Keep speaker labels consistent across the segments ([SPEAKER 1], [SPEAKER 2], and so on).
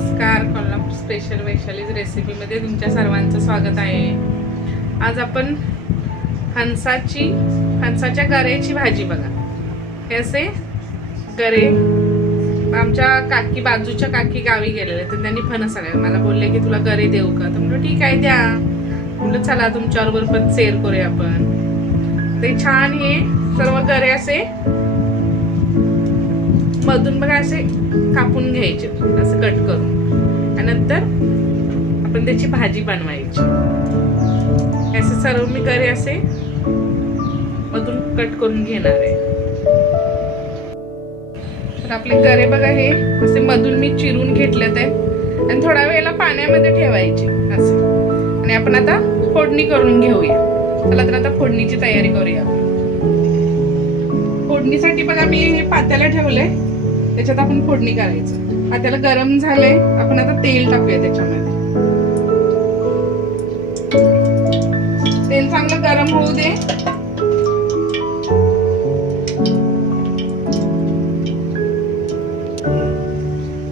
[SPEAKER 1] नमस्कार कोल्हापूर स्पेशल वैशालीज रेसिपीमध्ये तुमच्या सर्वांचं स्वागत आहे. आज आपण हंसाची हंसाच्या गऱ्याची भाजी बघा. हे असे गरे आमच्या काकी बाजूच्या काकी गावी गेलेले तर त्यांनी फणस आले मला बोलले की तुला गरे देऊ का? तर म्हणलं ठीक आहे द्या. म्हणलं चला तुमच्याबरोबर पण शेअर करूया आपण. ते छान हे सर्व गरे असे मधून बघा असे कापून घ्यायचे असं कट करून. आणि नंतर आपण त्याची भाजी बनवायची. असे सर्व मी करे असे मधून कट करून घेणार आहे. तर आपले गरे बघा हे असे मधून मी चिरून घेतलेत आहे. आणि थोडा वेळेला पाण्यामध्ये ठेवायचे असे. आणि आपण आता फोडणी करून घेऊया. चला तर आता फोडणीची तयारी करूया. फोडणीसाठी बघा मी हे पात्याला ठेवलंय. त्याच्यात आपण फोडणी करायचं. त्याला गरम झालंय आपण आता तेल टाकूया त्याच्यामध्ये. तेल चांगलं गरम होऊ दे.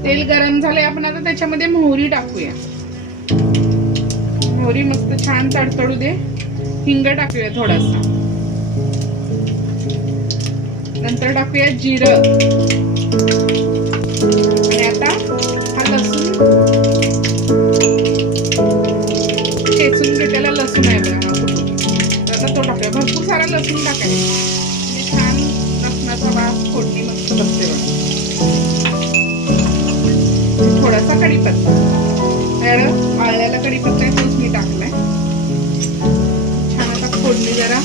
[SPEAKER 1] तेल गरम झालंय आपण आता त्याच्यामध्ये मोहरी टाकूया. मोहरी मस्त छान तडतडू दे. हिंग टाकूया थोडासा. नंतर टाकूया जिरं. आणि आता हा लसूण ठेचून घेतलेला लसूण आहे बघा. हा कुठून. आता तो टाकूया. भरपूर सारा लसूण टाकायचा. छान लसणाचा वास फोडणी मस्त बसते बघा. थोडासा कढीपत्ता. तर कढीपत्ता आहे तोच मी टाकलाय. छान आता फोडणी जरा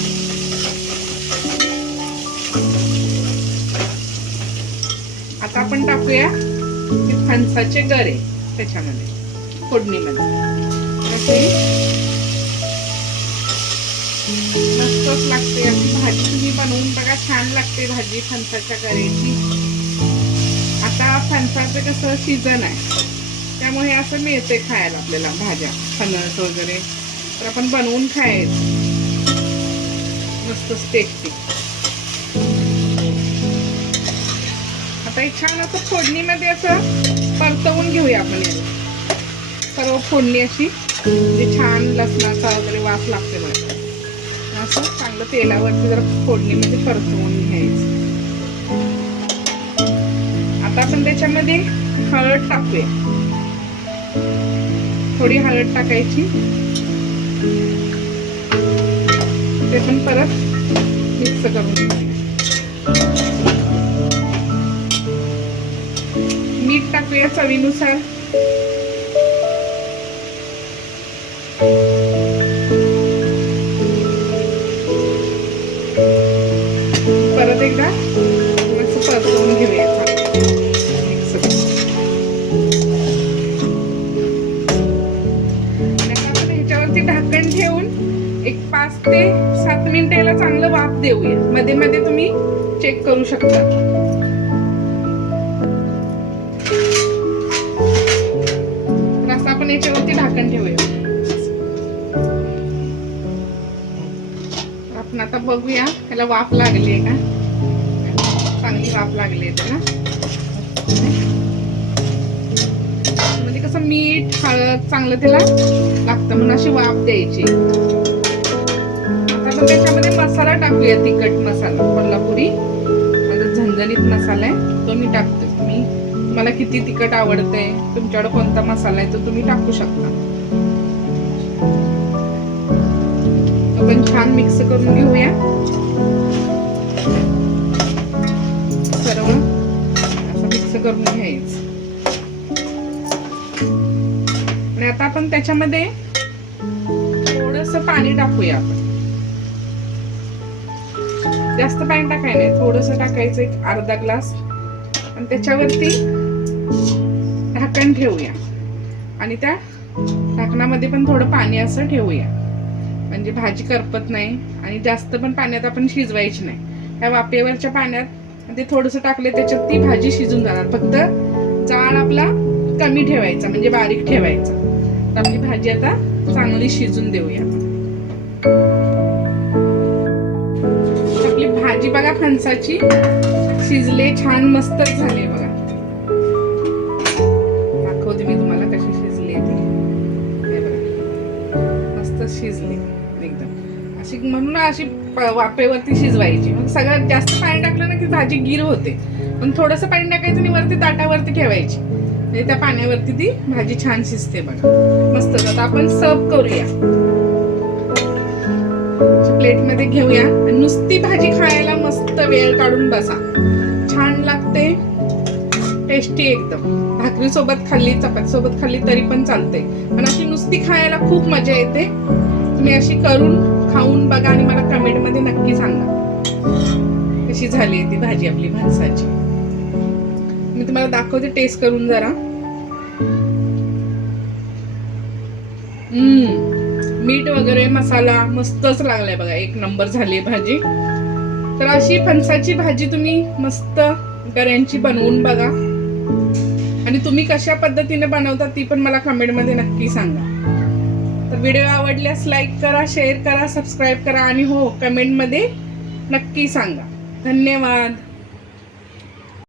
[SPEAKER 1] आपण टाकूया. हे फणसाचे गरे त्याच्यामध्ये फोडणीमध्ये. असे मस्तच लागते आपली भाजी तुम्ही बनवून बघा छान लागते भाजी फणसाच्या गऱ्याची. आता फणसाचं कसं सीझन आहे त्यामुळे असं मिळते खायला आपल्याला भाज्या फणस वगैरे. तर आपण बनवून खायचं. मस्तच टेस्टी आता हे छान असं फोडणीमध्ये असं परतवून घेऊया आपण याला. सर्व फोडणी अशी म्हणजे छान लसणाचा वगैरे वास लागते मला असं चांगलं तेलावरती जरा फोडणीमध्ये परतवून घ्यायचं. आता आपण त्याच्यामध्ये हळद टाकूया. थोडी हळद टाकायची. ते पण परत मिक्स करून घ्यायचं. टाकूया चवीनुसार परत एकदा असं परतवून घेऊया. ह्याच्यावरती ढाकण ठेवून एक पाच ते सात मिनिट याला चांगलं वाफ देऊया. मध्ये मध्ये तुम्ही चेक करू शकता. याच्यावरती ढाकण ठेवूया. आपण आता बघूया त्याला वाफ लागली आहे का? चांगली वाफ लागली आहे त्याला. म्हणजे कसं मीठ हळद चांगलं त्याला लागतं म्हणून अशी वाफ द्यायची. आता आपण त्याच्यामध्ये मसाला टाकूया तिखट मसाला कोल्हापुरी. माझा झणझणीत मसाला आहे तो मी टाकतो तुम्हाला किती तिखट आवडते तुमच्याकडे कोणता मसाला आहे तो तुम्ही टाकू शकता. आपण छान मिक्स करून घेऊया. सर्व असं मिक्स करून घ्यायचं. आणि आता आपण त्याच्यामध्ये थोडस पाणी टाकूया. आपण जास्त पाणी टाकायला थोडस टाकायचं एक अर्धा ग्लास. आणि त्याच्यावरती ढाकण ठेवूया. आणि त्या ढाकणामध्ये पण थोडं पाणी असं ठेवूया. म्हणजे भाजी करपत नाही आणि जास्त पण पाण्यात आपण शिजवायची नाही. त्या वाफेवरच्या पाण्यात ते थोडंसं टाकले त्याच्यात ती भाजी शिजून जाणार. फक्त जाळ आपला कमी ठेवायचा म्हणजे बारीक ठेवायचा. तर आपली भाजी आता चांगली शिजून देऊया. आपली भाजी बघा फणसाची शिजले छान मस्तच झाले बघा. मस्त शिजली एकदम. अशी म्हणून अशी प- वाफेवरती शिजवायची. मग सगळ्यात जास्त पाणी टाकलं ना की भाजी गिर होते. पण थोडंसं पाणी टाकायचं आणि वरती ताटावरती ठेवायची. म्हणजे त्या पाण्यावरती ती भाजी छान शिजते बघा. मस्त आता आपण सर्व करूया. प्लेटमध्ये घेऊया. नुसती भाजी खायला मस्त वेळ काढून बसा. छान लागते. टेस्टी एकदम. भाकरी सोबत खाल्ली चपाती सोबत खाल्ली तरी पण चालते पण अशी नुसती खायला खूप मजा येते. तुम्ही अशी करून खाऊन बघा आणि मला कमेंटमध्ये नक्की सांगा. कशी झाली आहे ती भाजी आपली फणसाची मी तुम्हाला दाखवते टेस्ट करून जरा. हम्म. मीठ वगैरे मसाला मस्तच लागलाय बघा. एक नंबर झाली आहे भाजी. तर अशी फणसाची भाजी तुम्ही मस्त गऱ्यांची बनवून बघा. आणि तुम्ही कशा पद्धतीने बनवता ती पण मला कमेंटमध्ये नक्की सांगा. तर व्हिडिओ आवडल्यास लाईक करा शेअर करा सबस्क्राईब करा आणि हो कमेंटमध्ये नक्की सांगा. धन्यवाद.